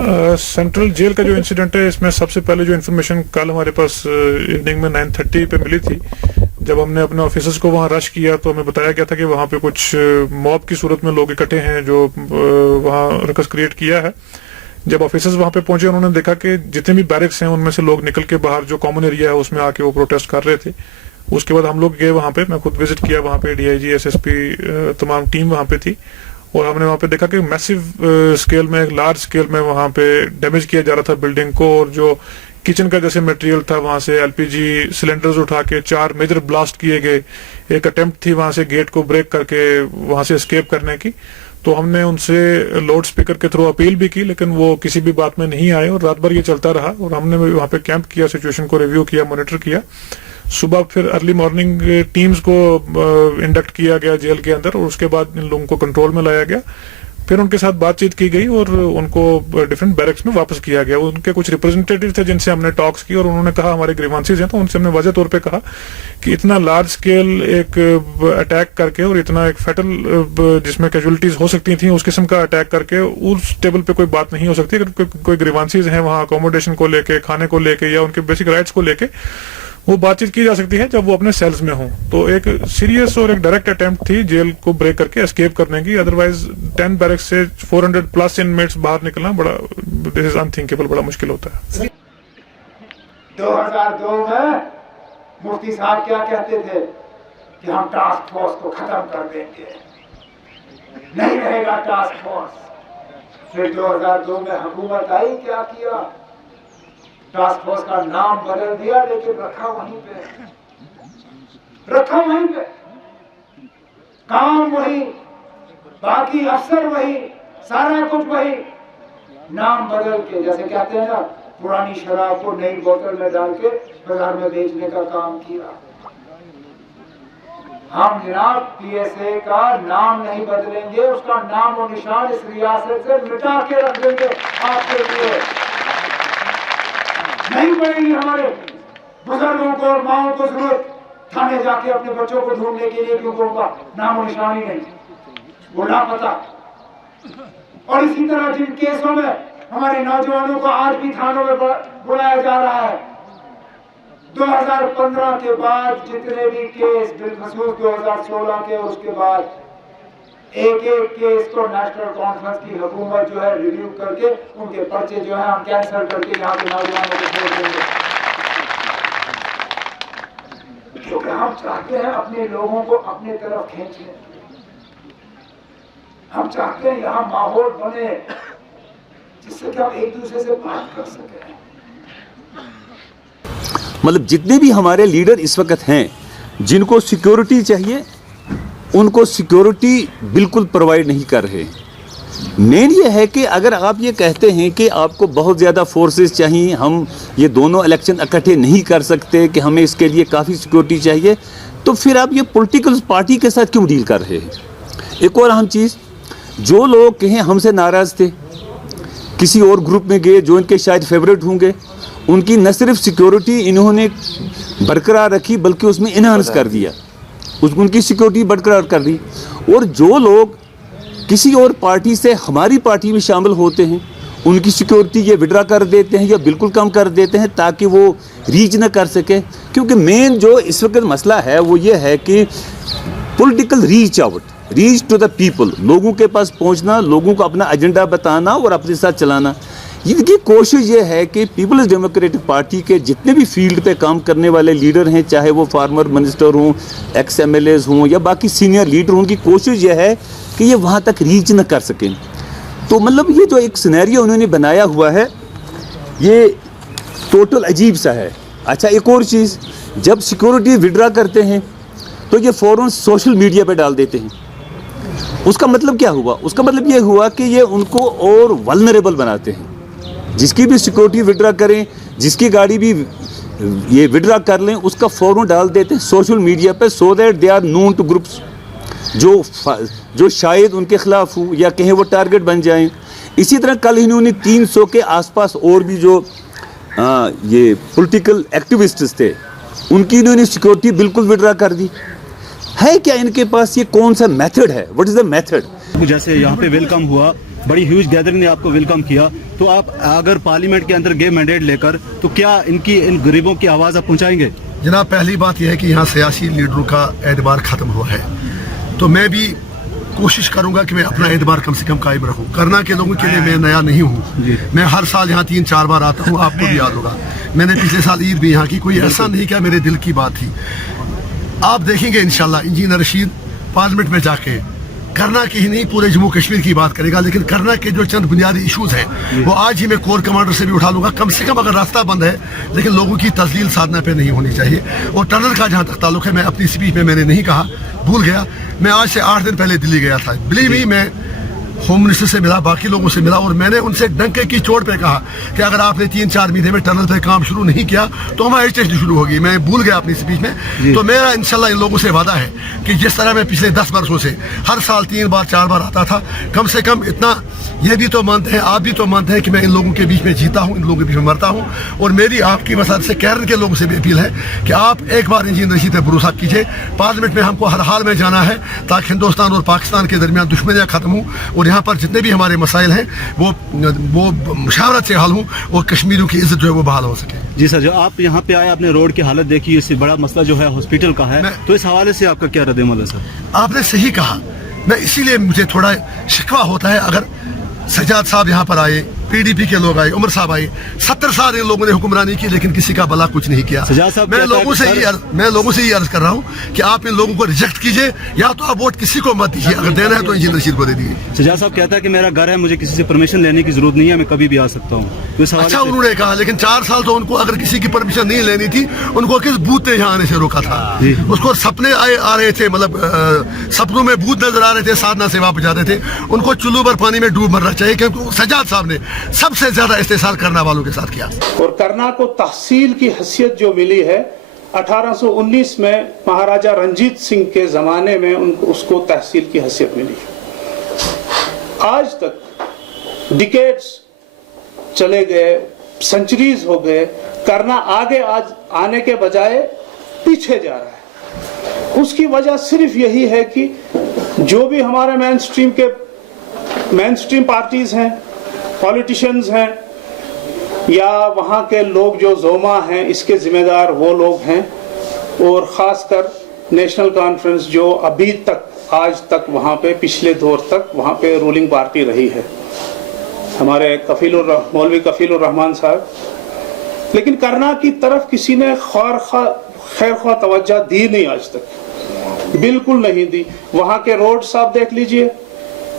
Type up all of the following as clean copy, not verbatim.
Central jail का जो incident है, इसमें सबसे पहले जो इन्फॉर्मेशन कल हमारे पास इवनिंग में 9:30 पे मिली थी, जब हमने अपने ऑफिसर्स को वहां रश किया तो हमें बताया गया था कि वहां पे कुछ मॉब की सूरत में लोग इकट्ठे हैं जो वहां रकस क्रिएट किया है। जब ऑफिसर्स वहां पे पहुंचे, उन्होंने देखा कि जितने भी बैरिक्स हैं उनमें से लोग निकल के बाहर जो कॉमन एरिया है उसमें आके वो प्रोटेस्ट कर रहे थे। उसके बाद हम लोग गए वहां पे, मैं खुद विजिट किया वहां पे, डीआईजी एसएसपी तमाम टीम वहां पे थी, और हमने वहां पे देखा कि मैसिव स्केल में, एक लार्ज स्केल में वहां पे डैमेज किया जा रहा था बिल्डिंग को, और जो किचन का जैसे मटेरियल था वहां से एलपीजी सिलेंडर्स उठा के 4 मेजर ब्लास्ट किए गए। एक अटेम्प्ट थी वहां से गेट को ब्रेक करके वहां से एस्केप करने की, तो हमने उनसे लाउड स्पीकर के थ्रू अपील भी की, लेकिन वो किसी भी बात में नहीं आए और रात भर ये चलता रहा। और हमने वहां पे कैंप किया, सिचुएशन को रिव्यू किया, मॉनिटर किया। सुबह फिर अर्ली मॉर्निंग टीम्स को इंडक्ट किया गया जेल के अंदर, और उसके बाद इन लोगों को कंट्रोल में लाया गया। फिर उनके साथ बातचीत की गई और उनको डिफरेंट बैरक्स में वापस किया गया। उनके कुछ रिप्रेजेंटेटिव थे जिनसे हमने टॉक्स की, और उन्होंने कहा हमारे ग्रीवांसीज हैं, तो उनसे हमने वाज़ेह तौर पे कहा कि इतना लार्ज स्केल एक अटैक करके और इतना एक फैटल जिसमें कैजुअलिटीज हो सकती थी उस किस्म का अटैक करके उस टेबल पे कोई बात नहीं हो सकती। अगर कोई ग्रीवांसीज हैं वहाँ अकोमोडेशन को लेके, खाने को लेके, या उनके बेसिक राइट्स को लेके, वो बातचीट की जा सकती है जब वो अपने सेल्स में हो। तो एक सीरियस और एक डायरेक्ट अटेम्प्ट थी जेल को ब्रेक करके एस्केप करने की। अदरवाइज 10 बैरक्स से 400 प्लस इनमेट्स बाहर निकलना बड़ा, दिस इज अनथिंकेबल, बड़ा मुश्किल होता है। 2002 में मुफ्ती साहब क्या कहते थे कि हम टास्क फोर्स को खत्म कर देंगे, नहीं रहेगा टास्क फोर्स। फिर 2002 में हुकूमत आई, क्या किया? टास्क फोर्स का नाम बदल दिया, लेकिन रखा वहीं पे, काम वही, बाकी अफसर वही, सारा कुछ वही, नाम बदल के, जैसे कहते हैं ना, पुरानी शराब को नई बोतल में डाल के बाजार में बेचने का काम किया। हम जनाब पीएसए का नाम नहीं बदलेंगे, उसका नाम और निशान इस रियासत से मिटा के रख देंगे आपके लिए। नहीं पड़ेगी हमारे बुजुर्गों को और माओ को जरूरत थाने जाके अपने बच्चों को ढूंढने के लिए, क्योंकि उनका नाम निशान ही नहीं, वो लापता। और इसी तरह जिन केसों में हमारे नौजवानों को आज भी थानों में बुलाया जा रहा है, 2015 के बाद जितने भी केस, बिलखसूस 2016 के, उसके बाद एक एक केस को नेशनल कॉन्फ्रेंस की हुकूमत जो है रिव्यू करके उनके पर्चे जो है हम कैंसिल करके यहाँ के नौजवानों को छोड़ देंगे, क्योंकि हम चाहते हैं अपने लोगों को अपने तरफ खींचने। हम चाहते हैं यहाँ माहौल बने जिससे कि हम एक दूसरे से बात कर सकें। मतलब जितने भी हमारे लीडर इस वक्त हैं जिनको सिक्योरिटी चाहिए, उनको सिक्योरिटी बिल्कुल प्रोवाइड नहीं कर रहे। मेन ये है कि अगर आप ये कहते हैं कि आपको बहुत ज़्यादा फोर्सेस चाहिए, हम ये दोनों इलेक्शन इकट्ठे नहीं कर सकते, कि हमें इसके लिए काफ़ी सिक्योरिटी चाहिए, तो फिर आप ये पॉलिटिकल पार्टी के साथ क्यों डील कर रहे हैं? एक और अहम चीज़, जो लोग कहें हमसे नाराज़ थे, किसी और ग्रुप में गए जो इनके शायद फेवरेट होंगे, उनकी न सिर्फ सिक्योरिटी इन्होंने बरकरार रखी बल्कि उसमें इन्हांस कर दिया, उनकी सिक्योरिटी बरकरार कर दी। और जो लोग किसी और पार्टी से हमारी पार्टी में शामिल होते हैं, उनकी सिक्योरिटी ये विड्रा कर देते हैं या बिल्कुल कम कर देते हैं ताकि वो रीच न कर सके। क्योंकि मेन जो इस वक्त मसला है वो ये है कि political reach to the people, लोगों के पास पहुंचना, लोगों को अपना एजेंडा बताना और अपने साथ चलाना। इनकी कोशिश ये है कि पीपल्स डेमोक्रेटिक पार्टी के जितने भी फील्ड पे काम करने वाले लीडर हैं, चाहे वो फार्मर मिनिस्टर हों, एक्स एमएलएज हों या बाकी सीनियर लीडर हों, उनकी कोशिश ये है कि ये वहाँ तक रीच न कर सकें। तो मतलब ये जो एक सिनेरियो उन्होंने बनाया हुआ है, ये टोटल अजीब सा है। अच्छा, एक और चीज़, जब सिक्योरिटी विड्रा करते हैं तो ये फ़ौरन सोशल मीडिया पर डाल देते हैं। उसका मतलब क्या हुआ? उसका मतलब ये हुआ कि ये उनको और वल्नरेबल बनाते हैं। जिसकी भी सिक्योरिटी विड्रा करें, जिसकी गाड़ी भी ये विड्रा कर लें, उसका फ़ौरन डाल देते हैं सोशल मीडिया पे, so that they are known to groups जो शायद उनके खिलाफ हो या कहीं वो टारगेट बन जाएं। इसी तरह कल इन्होंने 300 के आसपास और भी जो ये पॉलिटिकल एक्टिविस्ट्स थे, उनकी इन्होंने सिक्योरिटी बिल्कुल विड्रा कर दी। है क्या इनके पास? ये कौन सा मेथड है? What is the method? जैसे यहाँ पे वेलकम हुआ बड़ी ह्यूज गैदरिंग ने आपको वेलकम किया, तो आप अगर पार्लियामेंट के अंदर गए मैंडेट लेकर, तो क्या इन गरीबों की आवाज़ आप पहुँचाएंगे? जनाब, पहली बात यह है कि यहाँ सियासी लीडरों का एतबार ख़त्म हुआ है, तो मैं भी कोशिश करूंगा कि मैं अपना एतबार कम से कम कायम रखूं। करना के लोगों के लिए मैं नया नहीं हूं। मैं हर साल यहाँ 3-4 बार आता हूं, आपको भी याद होगा। मैंने पिछले साल ईद भी यहाँ की, कोई ऐसा नहीं क्या मेरे दिल की बात थी। आप देखेंगे इंशाल्लाह इंजीनियर रशीद पार्लियामेंट में जाके करना की ही नहीं पूरे जम्मू कश्मीर की बात करेगा, लेकिन करना के जो चंद बुनियादी इशूज हैं वो आज ही मैं कोर कमांडर से भी उठा लूंगा। कम से कम अगर रास्ता बंद है, लेकिन लोगों की तस्लील साधना पे नहीं होनी चाहिए। और टनल का जहाँ तक ताल्लुक है, मैं अपनी स्पीच में मैंने नहीं कहा, भूल गया। मैं आज से 8 दिन पहले दिल्ली गया था। बिलीव मी, मैं होम मिनिस्टर से मिला, बाकी लोगों से मिला, और मैंने उनसे डंके की चोट पे कहा कि अगर आपने 3-4 महीने में टनल पे काम शुरू नहीं किया तो हमारी एजिटेशन शुरू होगी। मैं भूल गया अपनी स्पीच में। तो मेरा इंशाल्लाह इन लोगों से वादा है कि जिस तरह मैं पिछले 10 वर्षों से हर साल 3 बार 4 बार आता था, कम से कम इतना ये भी तो मानते हैं, आप भी तो मानते हैं कि मैं इन लोगों के बीच में जीता हूँ, इन लोगों के बीच में मरता हूँ। और मेरी आपकी वसात से कैरन के लोगों से भी अपील है कि आप एक बार इंजीनियर रशीद पर भरोसा कीजिए। पार्लियामेंट में हमको हर हाल में जाना है ताकि हिंदुस्तान और पाकिस्तान के दरमियान दुश्मनियाँ खत्म हों और यहाँ पर जितने भी हमारे मसाइल हैं वो मुशावरत से हल हों और कश्मीरियों की इज्जत जो है वो बहाल हो सके। जी सर, जो आप यहाँ पे आए, आपने रोड की हालत देखी, इससे बड़ा मसला जो है हॉस्पिटल का है, तो इस हवाले से आपका क्या रद्द-ए-अमल है सर? आपने सही कहा। मैं इसीलिए मुझे थोड़ा शिकवा होता है, अगर सजाद साहब यहाँ पर आए, पीडीपी के लोग आए, उमर साहब आए, 70 साल इन लोगों ने हुक्मरानी की, लेकिन किसी का भला कुछ नहीं किया। मैं लोगों से ये अर्ज कर रहा हूँ कि आप इन लोगों को रिजेक्ट कीजिए, या तो आप वोट किसी को मत दीजिए, अगर देना है तो इंजीनियर रशीद को दे दीजिए। सजाद साहब कहता है कि मेरा घर है, मुझे किसी से परमिशन लेने की जरूरत नहीं है, मैं कभी भी आ सकता हूँ। तो अच्छा उन्होंने कहा, लेकिन 4 साल तो उनको अगर किसी की परमिशन नहीं लेनी थी, उनको किस भूत ने यहाँ आने से रोका था? उसको सपने आ रहे थे, मतलब सपनों में भूत नजर आ रहे थे, साधना से वापस जा रहे थे। उनको चुल्लू भर पानी में डूब मरना चाहिए, क्योंकि सजाद साहब ने सबसे ज्यादा इस्तेसाल करना वालों के साथ किया। और करना को तहसील की हैसियत जो मिली है 1819 में महाराजा रंजीत सिंह के जमाने में उसको तहसील की हैसियत मिली। आज तक डिकेड्स चले गए, सेंचुरीज हो गए, करना आगे आज आने के बजाय पीछे जा रहा है। उसकी वजह सिर्फ यही है कि जो भी हमारे मेन स्ट्रीम पार्टीज हैं, पॉलिटिशियंस हैं, या वहाँ के लोग जो जोमा हैं, इसके जिम्मेदार वो लोग हैं, और ख़ासकर नेशनल कॉन्फ्रेंस जो अभी तक आज तक वहाँ पे पिछले दौर तक वहाँ पे रूलिंग पार्टी रही है, हमारे मौलवी कफीलुर रहमान साहब। लेकिन करना की तरफ किसी ने खैर ख्वाह तवज्जो दी नहीं, आज तक बिल्कुल नहीं दी। वहाँ के रोड्स आप देख लीजिए,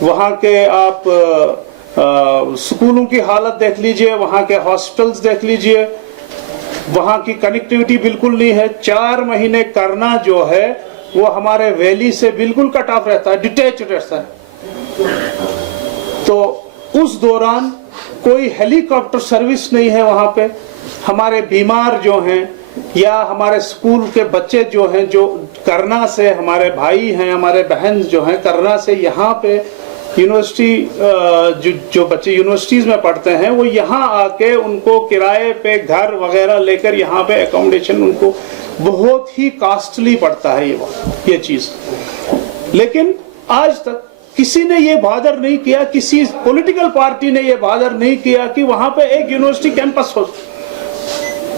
वहाँ के आप स्कूलों की हालत देख लीजिए, वहाँ के हॉस्पिटल्स देख लीजिए, वहाँ की कनेक्टिविटी बिल्कुल नहीं है। 4 महीने करना जो है वो हमारे वैली से बिल्कुल कट ऑफ रहता है, डिटैच रहता है। तो उस दौरान कोई हेलीकॉप्टर सर्विस नहीं है वहाँ पे। हमारे बीमार जो हैं या हमारे स्कूल के बच्चे जो हैं, जो करना से, हमारे भाई हैं, हमारे बहन जो हैं करना से यहाँ पे यूनिवर्सिटी जो बच्चे यूनिवर्सिटीज में पढ़ते हैं, वो यहाँ आके उनको किराए पे घर वगैरह लेकर यहाँ पे एकोमोडेशन उनको बहुत ही कॉस्टली पड़ता है ये चीज। लेकिन आज तक किसी ने ये बादर नहीं किया, किसी पॉलिटिकल पार्टी ने ये बादर नहीं किया कि वहां पे एक यूनिवर्सिटी कैंपस हो।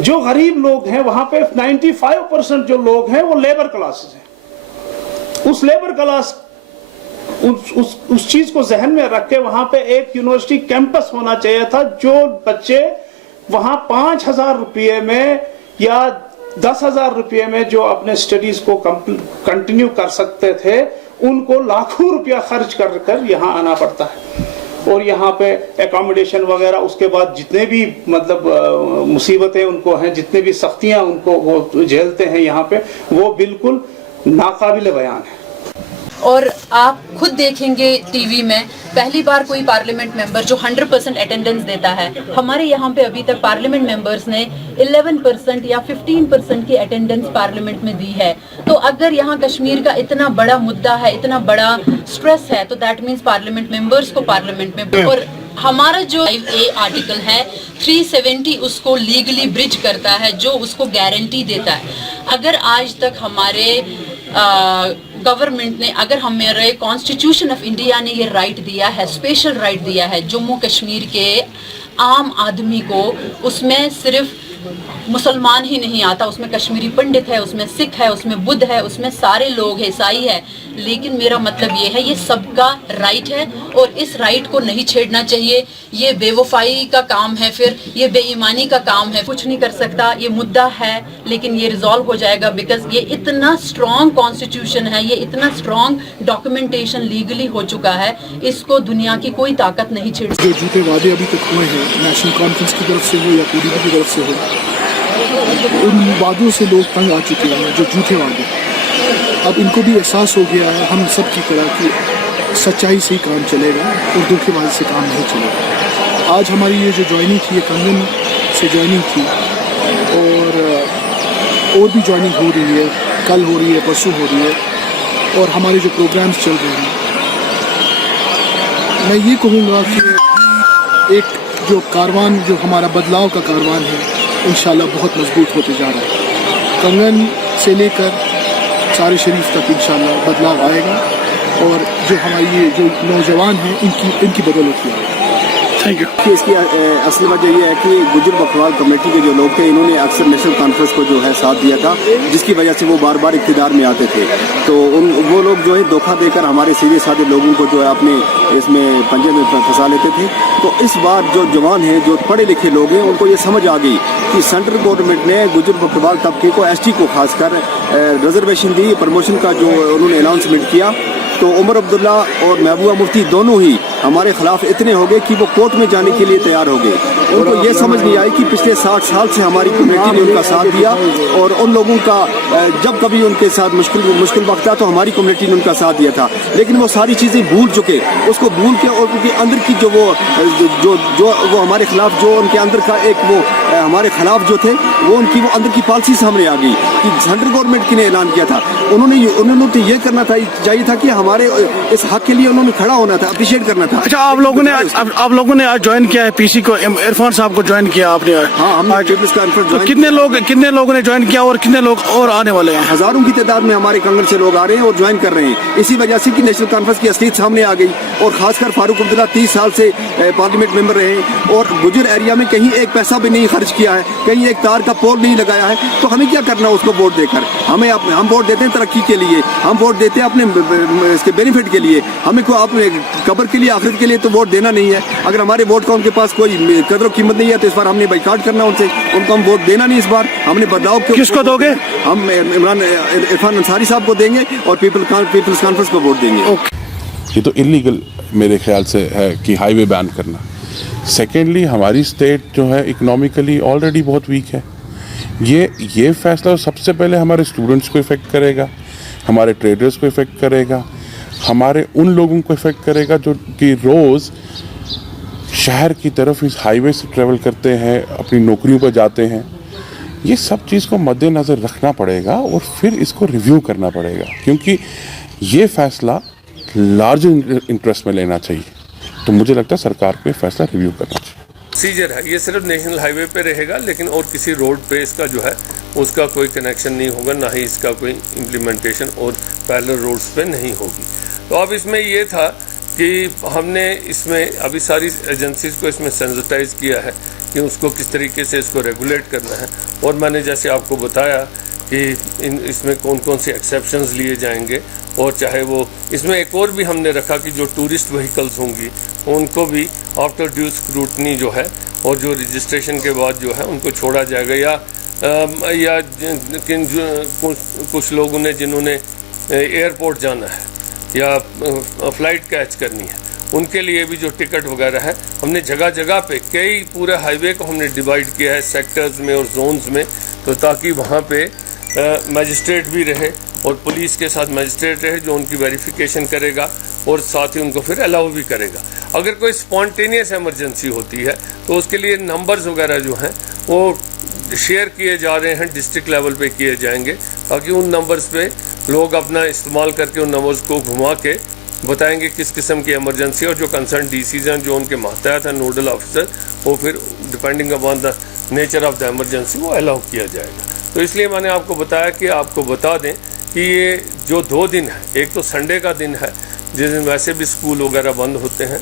जो गरीब लोग हैं वहां पे 95% जो लोग हैं वो लेबर क्लासेस हैं। उस लेबर क्लास उस चीज को जहन में रख के वहां पे एक यूनिवर्सिटी कैंपस होना चाहिए था, जो बच्चे वहां 5,000 रुपये में या 10,000 रुपये में जो अपने स्टडीज को कंटिन्यू कर सकते थे, उनको लाखों रुपया खर्च कर यहाँ आना पड़ता है। और यहाँ पे एकोमोडेशन वगैरह, उसके बाद जितने भी मतलब मुसीबतें उनको हैं, जितने भी सख्तियां उनको वो झेलते हैं यहाँ पे, वो बिल्कुल नाकाबिल बयान है। और आप खुद देखेंगे टीवी में, पहली बार कोई पार्लियामेंट मेंबर जो 100% अटेंडेंस देता है। हमारे यहाँ पे अभी तक पार्लियामेंट मेंबर्स ने 11% या 15% की अटेंडेंस पार्लियामेंट में दी है। तो अगर यहाँ कश्मीर का इतना बड़ा मुद्दा है, इतना बड़ा स्ट्रेस है, तो दैट मीन्स पार्लियामेंट मेंबर्स को पार्लियामेंट में। और हमारा जो 5A आर्टिकल है 370 उसको लीगली ब्रिज करता है, जो उसको गारंटी देता है। अगर आज तक हमारे गवर्नमेंट ने, अगर हमारे कॉन्स्टिट्यूशन ऑफ इंडिया ने ये राइट दिया है, स्पेशल राइट दिया है जम्मू कश्मीर के आम आदमी को, उसमें सिर्फ मुसलमान ही नहीं आता, उसमें कश्मीरी पंडित है, उसमें सिख है, उसमें बुद्ध है, उसमें सारे लोग हैं, ईसाई है। लेकिन मेरा मतलब ये है, ये सबका राइट है और इस राइट को नहीं छेड़ना चाहिए। ये बेवफाई का काम है, फिर ये बेईमानी का काम है, कुछ नहीं कर सकता। ये मुद्दा है लेकिन ये रिजॉल्व हो जाएगा, बिकॉज ये इतना स्ट्रॉन्ग कॉन्स्टिट्यूशन है, ये इतना स्ट्रॉन्ग डॉक्यूमेंटेशन लीगली हो चुका है, इसको दुनिया की कोई ताकत नहीं छेड़ सकती। जो झूठे वादे अभी तक हुए हैं नेशनल कॉन्फ्रेंस की तरफ से हो या पीडीपी की तरफ से हो, उन वादों से लोग तंग आ चुके हैं, जो झूठे वादे। अब इनको भी एहसास हो गया है हम सब की तरह कि सच्चाई से ही काम चलेगा और धोखेबाजी से काम नहीं चलेगा। आज हमारी ये जो ज्वाइनिंग थी, ये कंगन से ज्वाइनिंग थी और भी ज्वाइनिंग हो रही है, कल हो रही है, परसों हो रही है और हमारे जो प्रोग्राम्स चल रहे हैं। मैं ये कहूँगा कि एक जो कारवान, जो हमारा बदलाव का कारवान है, इंशाल्लाह बहुत मजबूत होते जा रहा है। कंगन से लेकर सारे शरीफ तक इंशाल्लाह बदलाव आएगा और जो हमारी ये जो नौजवान हैं इनकी बदौलत आएगी। Thank you. इसकी असली वजह यह है कि गुजर बकरवाल कमेटी के जो लोग थे, इन्होंने अक्सर नेशनल कॉन्फ्रेंस को जो है साथ दिया था, जिसकी वजह से वो बार बार इक़्तिदार में आते थे। तो वो लोग जो है धोखा देकर हमारे सीधे साधे लोगों को जो है अपने इसमें पंजे में फंसा लेते थे। तो इस बार जो जवान हैं, जो पढ़े लिखे लोग हैं, उनको ये समझ आ गई कि सेंट्रल गवर्नमेंट ने गुजर बकरवाल तबके को, एसटी को खासकर रिजर्वेशन दी, प्रमोशन का जो उन्होंने अनाउंसमेंट किया। तो उमर अब्दुल्ला और महबूबा मुफ्ती दोनों ही हमारे खिलाफ इतने हो गए कि वो कोर्ट में जाने के लिए तैयार हो गए। उनको ये समझ नहीं आई कि पिछले 60 साल से हमारी कम्युनिटी ने उनका साथ दिया और उन लोगों का जब कभी उनके साथ मुश्किल वक्त था तो हमारी कम्युनिटी ने उनका साथ दिया था। लेकिन वो सारी चीज़ें भूल चुके, उसको भूल के और उनके अंदर की जो वो हमारे खिलाफ, जो उनके अंदर का एक वो हमारे खिलाफ जो थे, वो उनकी वो अंदर की पॉलिसी सामने आ गई कि सेंट्रल गवर्नमेंट की ने ऐलान किया था। उन्होंने तो ये करना था, चाहिए था कि हमारे इस हक के लिए उन्होंने खड़ा होना था, अप्रिशिएट करना था। अच्छा, आप लोगों ने आज ज्वाइन किया है पीसी को, इरफान साहब को ज्वाइन किया आपने? हाँ, हमने पीपल्स कॉन्फ्रेंस तो कितने लोगों ने ज्वाइन किया और कितने लोग और आने वाले हैं? हजारों की तादाद में हमारे कंगन से लोग आ रहे हैं और ज्वाइन कर रहे हैं। इसी वजह से कि नेशनल कॉन्फ्रेंस की असलियत सामने आ गई और खासकर फारूक अब्दुल्ला 30 साल से पार्लियामेंट मेंबर रहे और गुजर एरिया में कहीं एक पैसा भी नहीं खर्च किया है, कहीं एक तार का पोल नहीं लगाया है। तो हमें क्या करना उसको वोट देकर? हम वोट देते हैं तरक्की के लिए, हम वोट देते हैं अपने इसके बेनिफिट के लिए। हमें को अपने कब्र के लिए, आखिरत के लिए तो वोट देना नहीं है। अगर हमारे वोट का उनके पास कोई कदर कीमत नहीं है तो इस बार हमने बाइकाट करना उनसे, उनको हम वोट देना नहीं। इस बार हमने बदलाव किसको दोगे? हम इरफान अंसारी साहब को देंगे और पीपल्स कॉन्फ्रेंस को वोट देंगे। ये तो इलीगल मेरे ख्याल से है कि हाईवे बैन करना। सेकेंडली, हमारी स्टेट जो है इकोनॉमिकली ऑलरेडी बहुत वीक है। ये फैसला सबसे पहले हमारे स्टूडेंट्स को इफ़ेक्ट करेगा, हमारे ट्रेडर्स को इफ़ेक्ट करेगा, हमारे उन लोगों को इफ़ेक्ट करेगा जो कि रोज़ शहर की तरफ इस हाईवे से ट्रैवल करते हैं, अपनी नौकरियों पर जाते हैं। ये सब चीज़ को मद्देनज़र रखना पड़ेगा और फिर इसको रिव्यू करना पड़ेगा, क्योंकि ये फैसला लार्जर इंटरेस्ट में लेना चाहिए। तो मुझे लगता है सरकार को ये फैसला रिव्यू करना चाहिए। प्रोसीजर है, ये सिर्फ नेशनल हाईवे पे रहेगा, लेकिन और किसी रोड पे इसका जो है उसका कोई कनेक्शन नहीं होगा, ना ही इसका कोई इम्प्लीमेंटेशन और पैरेलल रोड्स पे नहीं होगी। तो अब इसमें ये था कि हमने इसमें अभी सारी एजेंसीज को इसमें सेंसिटाइज किया है कि उसको किस तरीके से इसको रेगुलेट करना है। और मैंने जैसे आपको बताया कि इसमें कौन कौन से एक्सेप्शंस लिए जाएंगे, और चाहे वो इसमें एक और भी हमने रखा कि जो टूरिस्ट व्हीकल्स होंगी उनको भी आफ्टर ड्यू स्क्रूटनी जो है और जो रजिस्ट्रेशन के बाद जो है उनको छोड़ा जाएगा, या कुछ लोगों ने जिन्होंने एयरपोर्ट जाना है या फ्लाइट कैच करनी है, उनके लिए भी जो टिकट वगैरह है हमने जगह जगह पे कई पूरे हाईवे को हमने डिवाइड किया है सेक्टर्स में और जोन्स में, तो ताकि वहाँ पे मजिस्ट्रेट भी रहे और पुलिस के साथ मजिस्ट्रेट रहे जो उनकी वेरिफिकेशन करेगा और साथ ही उनको फिर अलाउ भी करेगा। अगर कोई स्पॉन्टेनियस इमरजेंसी होती है तो उसके लिए नंबर्स वगैरह जो हैं वो शेयर किए जा रहे हैं, डिस्ट्रिक्ट लेवल पे किए जाएंगे, ताकि उन नंबर्स पे लोग अपना इस्तेमाल करके उन नंबर्स को घुमा के बताएंगे किस किस्म की इमरजेंसी, और जो कंसर्न डीसीज हैं जो उनके मातहत हैं नोडल ऑफिसर, वो फिर depending upon the nature of the emergency वो अलाउ किया जाएगा। तो इसलिए मैंने आपको बताया कि आपको बता दें कि ये जो 2 दिन है, एक तो संडे का दिन है जिस दिन वैसे भी स्कूल वगैरह बंद होते हैं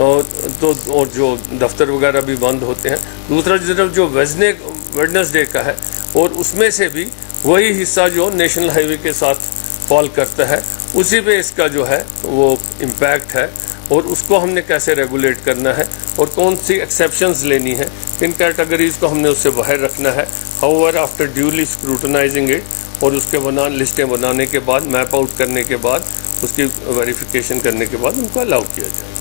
और जो दफ्तर वगैरह भी बंद होते हैं, दूसरा जो वेडनेसडे का है और उसमें से भी वही हिस्सा जो नेशनल हाईवे के साथ फॉल करता है, उसी पे इसका जो है वो इम्पैक्ट है और उसको हमने कैसे रेगुलेट करना है और कौन सी एक्सेप्शंस लेनी है, किन कैटेगरीज को हमने उससे बाहर रखना है। However after duly scrutinising it और उसके लिस्टें बनाने के बाद, मैप आउट करने के बाद, उसकी वेरिफिकेशन करने के बाद उनको अलाउ किया जाए।